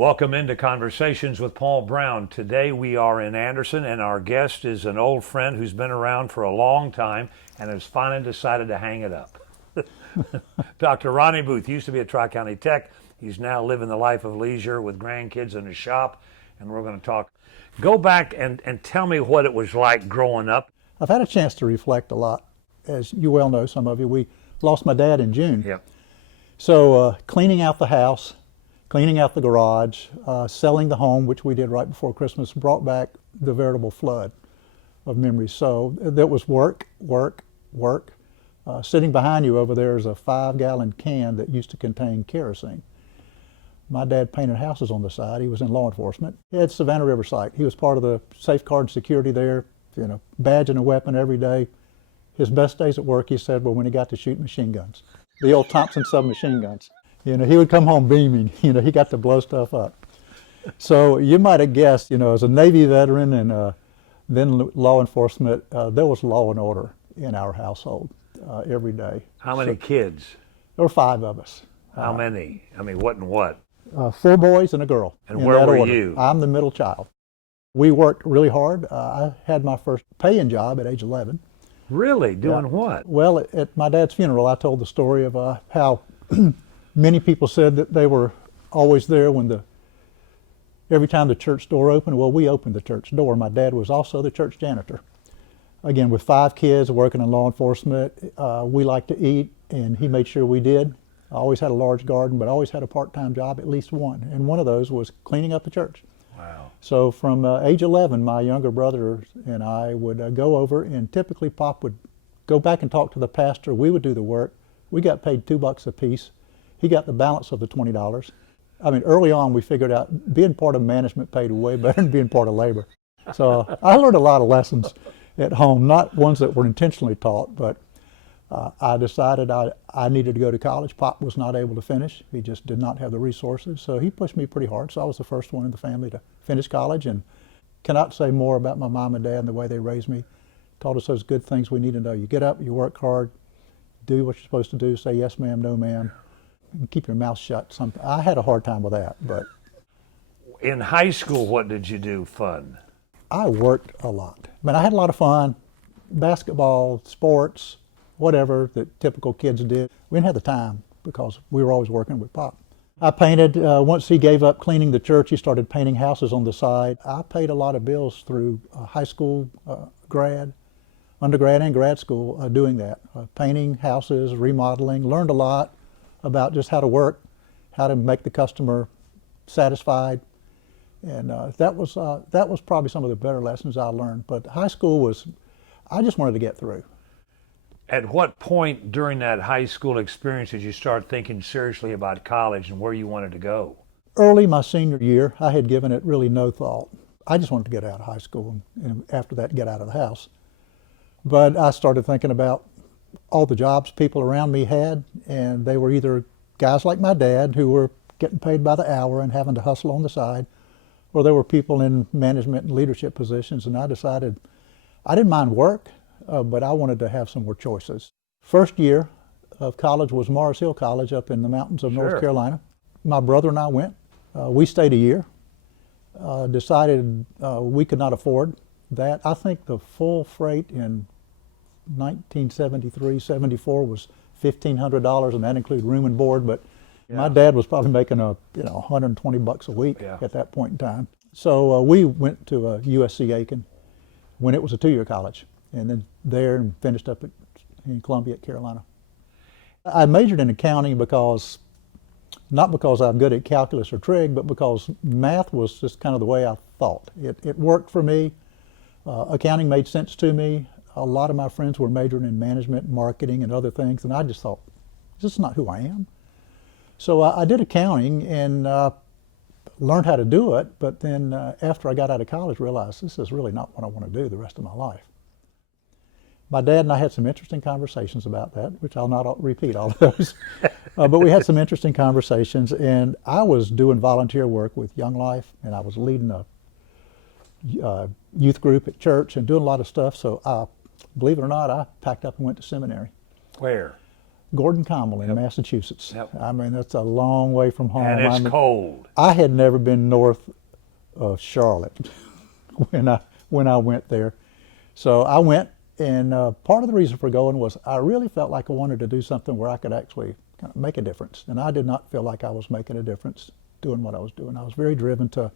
Welcome into Conversations with Paul Brown. Today we are in Anderson, and our guest is an old friend who's been around for a long time and has finally decided to hang it up. Dr. Ronnie Booth used to be a Tri-County Tech. He's now living the life of leisure with grandkids in his shop, and we're going to talk. Go back and tell me what it was like growing up. I've had a chance to reflect a lot. As you well know, some of you, we lost my dad in June. Yep. So cleaning out the house, cleaning out the garage, selling the home, which we did right before Christmas, brought back the veritable flood of memories. So that was work. Sitting behind you over there is a 5-gallon can that used to contain kerosene. My dad painted houses on the side. He was in law enforcement. He had Savannah River site. He was part of the safeguard and security there, badge and a weapon every day. His best days at work, he said, were when he got to shoot machine guns, the old Thompson submachine guns. He would come home beaming. He got to blow stuff up. So you might have guessed, as a Navy veteran and then law enforcement, there was law and order in our household every day. How many kids? There were 5 of us. How many? I mean, what and what? 4 boys and a girl. And where were order. you? I'm the middle child. We worked really hard. I had my first paying job at age 11. Really? Doing what? Well, at my dad's funeral, I told the story of how many people said that they were always there when every time the church door opened. Well, we opened the church door. My dad was also the church janitor. Again, with 5 kids working in law enforcement, we liked to eat, and he made sure we did. I always had a large garden, but I always had a part-time job, at least one. And one of those was cleaning up the church. Wow. So from age 11, my younger brother and I would go over, and typically Pop would go back and talk to the pastor. We would do the work. We got paid $2 a piece. He got the balance of the $20. I mean, early on we figured out being part of management paid way better than being part of labor. So I learned a lot of lessons at home, not ones that were intentionally taught, but I decided I needed to go to college. Pop was not able to finish. He just did not have the resources. So he pushed me pretty hard. So I was the first one in the family to finish college, and cannot say more about my mom and dad and the way they raised me. Taught us those good things we need to know. You get up, you work hard, do what you're supposed to do, say yes ma'am, no ma'am, and keep your mouth shut. I had a hard time with that, but. In high school, what did you do fun? I worked a lot. I mean, I had a lot of fun, basketball, sports, whatever that typical kids did. We didn't have the time because we were always working with Pop. I painted. Once he gave up cleaning the church, he started painting houses on the side. I paid a lot of bills through high school, undergrad and grad school doing that. Painting houses, remodeling, learned a lot about just how to work, how to make the customer satisfied. And that was probably some of the better lessons I learned. But high school I just wanted to get through. At what point during that high school experience did you start thinking seriously about college and where you wanted to go? Early my senior year, I had given it really no thought. I just wanted to get out of high school and after that get out of the house. But I started thinking about all the jobs people around me had, and they were either guys like my dad who were getting paid by the hour and having to hustle on the side, or there were people in management and leadership positions, and I decided I didn't mind work, but I wanted to have some more choices. First year of college was Morris Hill College up in the mountains of North Carolina. My brother and I went. We stayed a year, decided we could not afford that. I think the full freight in 1973, 74 was $1,500, and that included room and board, but my dad was probably making $120 a week at that point in time. So we went to USC Aiken when it was a 2-year college, and then there and finished up in Columbia at Carolina. I majored in accounting not because I'm good at calculus or trig, but because math was just kind of the way I thought. It worked for me. Accounting made sense to me. A lot of my friends were majoring in management, marketing, and other things, and I just thought, this is not who I am. So I did accounting and learned how to do it, but then after I got out of college, realized this is really not what I want to do the rest of my life. My dad and I had some interesting conversations about that, which I'll not repeat all of those. But we had some interesting conversations, and I was doing volunteer work with Young Life, and I was leading a youth group at church and doing a lot of stuff. So believe it or not, I packed up and went to seminary. Where? Gordon Conwell in Massachusetts. Yep. I mean, that's a long way from home. And it's I mean, cold. I had never been north of Charlotte when I went there. So I went, and part of the reason for going was I really felt like I wanted to do something where I could actually kind of make a difference. And I did not feel like I was making a difference doing what I was doing. I was very driven to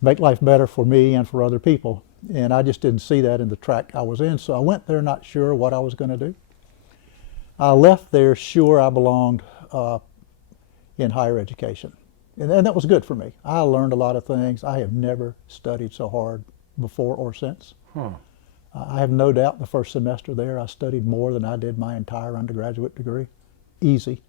make life better for me and for other people. And I just didn't see that in the track I was in. So I went there not sure what I was going to do. I left there sure I belonged in higher education. And that was good for me. I learned a lot of things. I have never studied so hard before or since. I have no doubt the first semester there I studied more than I did my entire undergraduate degree. Easy.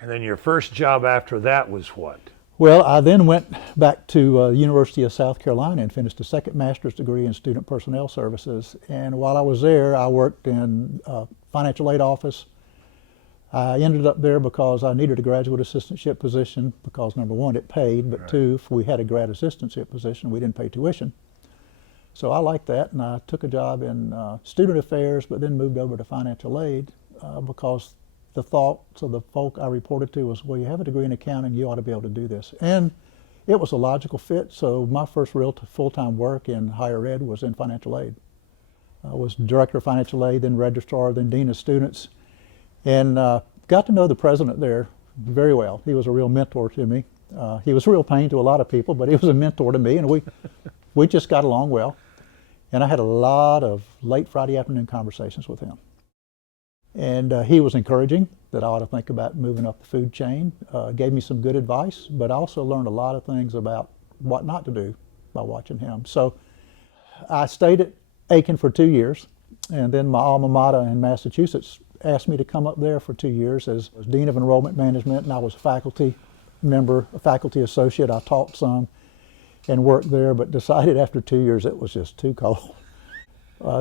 And then your first job after that was what? Well, I then went back to University of South Carolina and finished a second master's degree in student personnel services. And while I was there, I worked in financial aid office. I ended up there because I needed a graduate assistantship position because, number one, it paid, but two, if we had a grad assistantship position, we didn't pay tuition. So I liked that, and I took a job in student affairs, but then moved over to financial aid because the thoughts of the folk I reported to was, well, you have a degree in accounting, you ought to be able to do this. And it was a logical fit, so my first real full-time work in higher ed was in financial aid. I was director of financial aid, then registrar, then dean of students, and got to know the president there very well. He was a real mentor to me. He was a real pain to a lot of people, but he was a mentor to me, and we just got along well. And I had a lot of late Friday afternoon conversations with him. And he was encouraging that I ought to think about moving up the food chain, gave me some good advice, but I also learned a lot of things about what not to do by watching him. So I stayed at Aiken for 2 years, and then my alma mater in Massachusetts asked me to come up there for 2 years as Dean of Enrollment Management, and I was a faculty member, a faculty associate. I taught some and worked there, but decided after 2 years it was just too cold.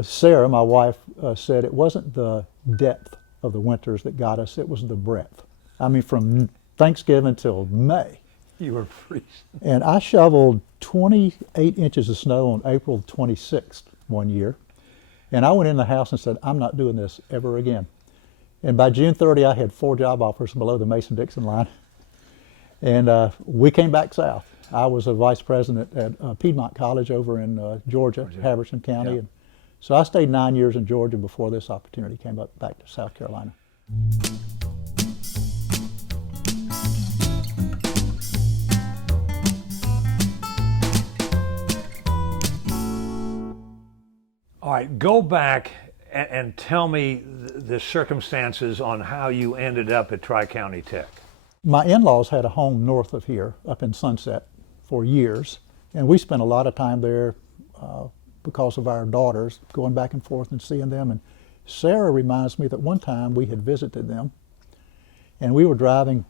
Sarah, my wife, said it wasn't the depth of the winters that got us, it was the breadth. I mean, from Thanksgiving till May. You were freezing. And I shoveled 28 inches of snow on April 26th one year. And I went in the house and said, I'm not doing this ever again. And by June 30, I had 4 job offers below the Mason-Dixon line. And we came back south. I was a vice president at Piedmont College over in Georgia, Haberson County. Yeah. And so I stayed 9 years in Georgia before this opportunity came up back to South Carolina. All right, go back and tell me the circumstances on how you ended up at Tri-County Tech. My in-laws had a home north of here, up in Sunset, for years, and we spent a lot of time there because of our daughters, going back and forth and seeing them. And Sarah reminds me that one time we had visited them, and we were driving.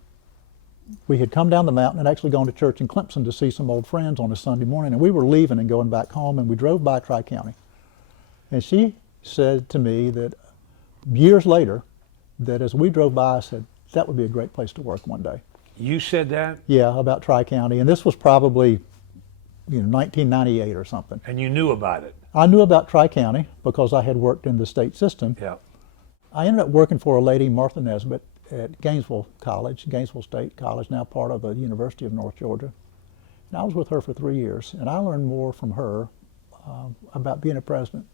We had come down the mountain and actually gone to church in Clemson to see some old friends on a Sunday morning, and we were leaving and going back home, and we drove by Tri-County. And she said to me that years later, that as we drove by, I said, that would be a great place to work one day. You said that? Yeah, about Tri-County. And this was probably 1998 or something. And you knew about it? I knew about Tri-County because I had worked in the state system. Yeah. I ended up working for a lady, Martha Nesbitt, at Gainesville College, Gainesville State College, now part of the University of North Georgia. And I was with her for 3 years, and I learned more from her about being a president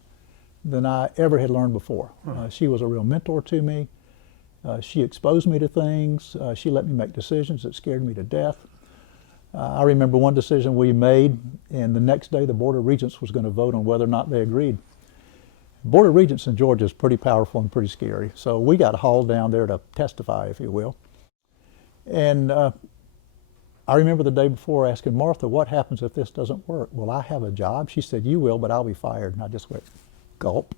than I ever had learned before. She was a real mentor to me. She exposed me to things. She let me make decisions that scared me to death. I remember one decision we made, and the next day the Board of Regents was going to vote on whether or not they agreed. The Board of Regents in Georgia is pretty powerful and pretty scary, so we got hauled down there to testify, if you will. And I remember the day before asking Martha, what happens if this doesn't work? Will I have a job? She said, you will, but I'll be fired. And I just went, gulp.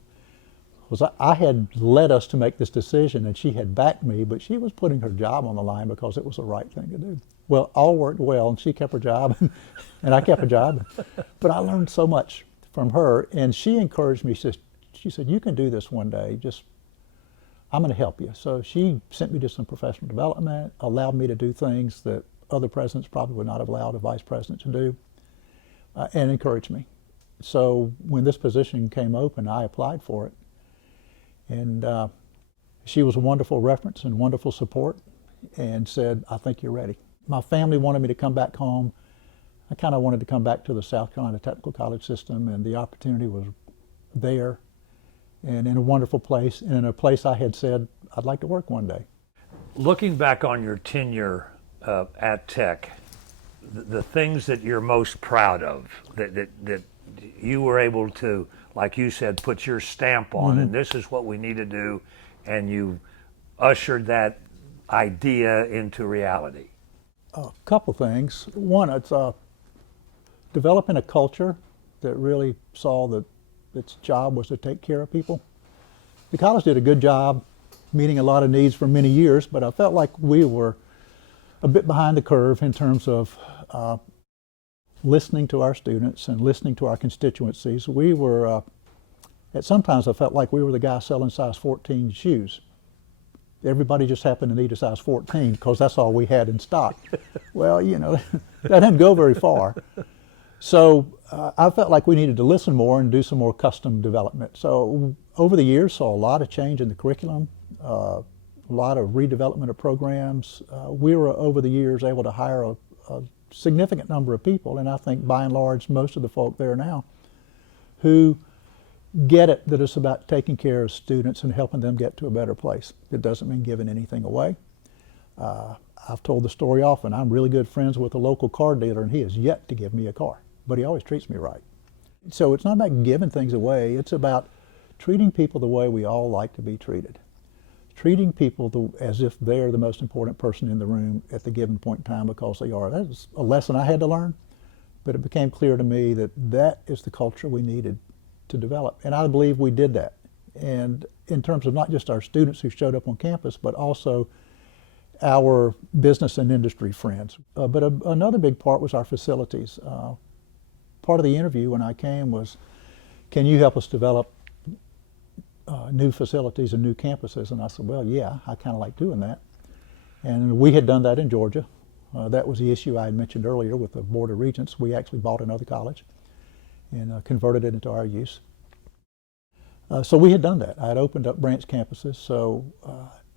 I had led us to make this decision, and she had backed me, but she was putting her job on the line because it was the right thing to do. Well, all worked well, and she kept her job, and I kept a job. But I learned so much from her, and she encouraged me. She said, you can do this one day. I'm going to help you. So she sent me to some professional development, allowed me to do things that other presidents probably would not have allowed a vice president to do, and encouraged me. So when this position came open, I applied for it. And She was a wonderful reference and wonderful support, and said, I think you're ready. My family wanted me to come back home. I kind of wanted to come back to the South Carolina Technical College system, and the opportunity was there and in a wonderful place, and in a place I had said I'd like to work one day. Looking back on your tenure at Tech, the things that you're most proud of, that you were able to, like you said, put your stamp on, and this is what we need to do, and you ushered that idea into reality. A couple things. One, it's developing a culture that really saw that its job was to take care of people. The college did a good job meeting a lot of needs for many years, but I felt like we were a bit behind the curve in terms of listening to our students and listening to our constituencies. We were, sometimes I felt like we were the guy selling size 14 shoes. Everybody just happened to need a size 14 because that's all we had in stock. Well, you know, that didn't go very far. So I felt like we needed to listen more and do some more custom development. So over the years, saw a lot of change in the curriculum, a lot of redevelopment of programs. We were, over the years, able to hire a significant number of people, and I think by and large, most of the folk there now, who get it that it's about taking care of students and helping them get to a better place. It doesn't mean giving anything away. I've told the story often. I'm really good friends with a local car dealer, and he has yet to give me a car, but he always treats me right. So it's not about giving things away. It's about treating people the way we all like to be treated. Treating people as if they're the most important person in the room at the given point in time, because they are. That was a lesson I had to learn, but it became clear to me that that is the culture we needed to develop. And I believe we did that. And in terms of not just our students who showed up on campus, but also our business and industry friends. But another big part was our facilities. Part of the interview when I came was, can you help us develop new facilities and new campuses? And I said, well, yeah, I kind of like doing that. And we had done that in Georgia. That was the issue I had mentioned earlier with the Board of Regents. We actually bought another college and converted it into our use. So we had done that. I had opened up branch campuses. So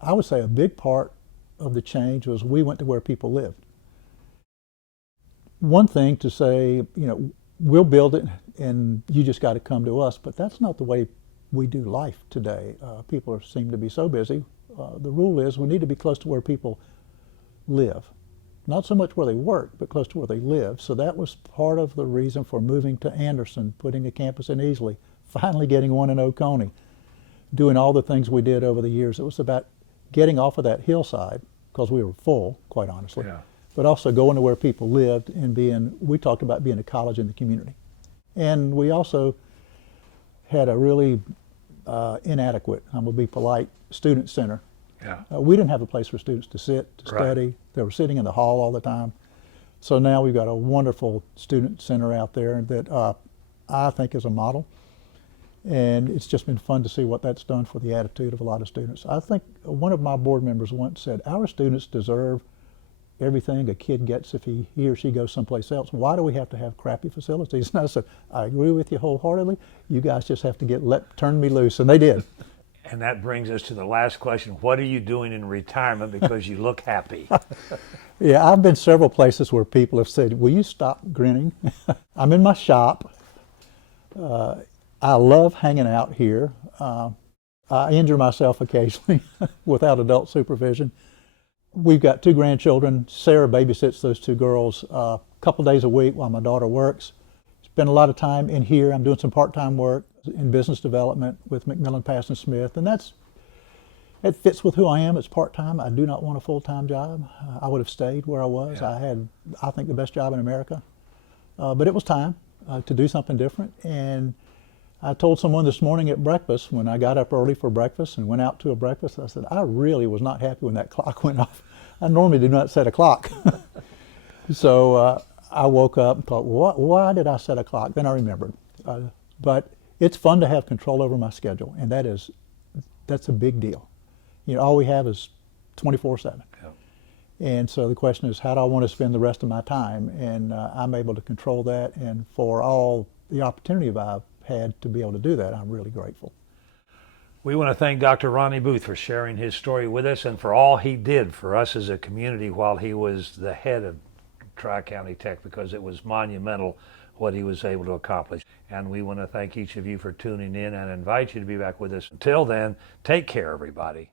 I would say a big part of the change was we went to where people lived. One thing to say, you know, we'll build it and you just got to come to us, but that's not the way we do life today. People seem to be so busy. The rule is we need to be close to where people live. Not so much where they work, but close to where they live. So that was part of the reason for moving to Anderson, putting a campus in Easley, finally getting one in Oconee, doing all the things we did over the years. It was about getting off of that hillside, because we were full, quite honestly, but also going to where people lived and we talked about being a college in the community. And we also had a really inadequate, I'm going to be polite, student center. We didn't have a place for students to sit, to study. They were sitting in the hall all the time. So now we've got a wonderful student center out there that I think is a model. And it's just been fun to see what that's done for the attitude of a lot of students. I think one of my board members once said, our students deserve everything a kid gets if he or she goes someplace else. Why do we have to have crappy facilities? And I said, I agree with you wholeheartedly. You guys just have to turn me loose. And they did. And that brings us to the last question. What are you doing in retirement, because you look happy? Yeah, I've been several places where people have said, will you stop grinning? I'm in my shop. I love hanging out here. I injure myself occasionally without adult supervision. We've got 2 grandchildren. Sarah babysits those 2 girls a couple days a week while my daughter works. Spend a lot of time in here. I'm doing some part-time work in business development with McMillan Pass & Smith, and it fits with who I am. It's part-time. I do not want a full-time job. I would have stayed where I was. I had, I think, the best job in America. But it was time to do something different. And I told someone this morning at breakfast, when I got up early for breakfast and went out to a breakfast, I said, I really was not happy when that clock went off. I normally do not set a clock. So I woke up and thought, why did I set a clock? Then I remembered. But it's fun to have control over my schedule, and that's a big deal. You know, all we have is 24/7. And so the question is, how do I want to spend the rest of my time? And I'm able to control that, and for all the opportunity I've had to be able to do that, I'm really grateful. We want to thank Dr. Ronnie Booth for sharing his story with us and for all he did for us as a community while he was the head of Tri-County Tech, because it was monumental what he was able to accomplish. And we want to thank each of you for tuning in and invite you to be back with us. Until then, take care, everybody.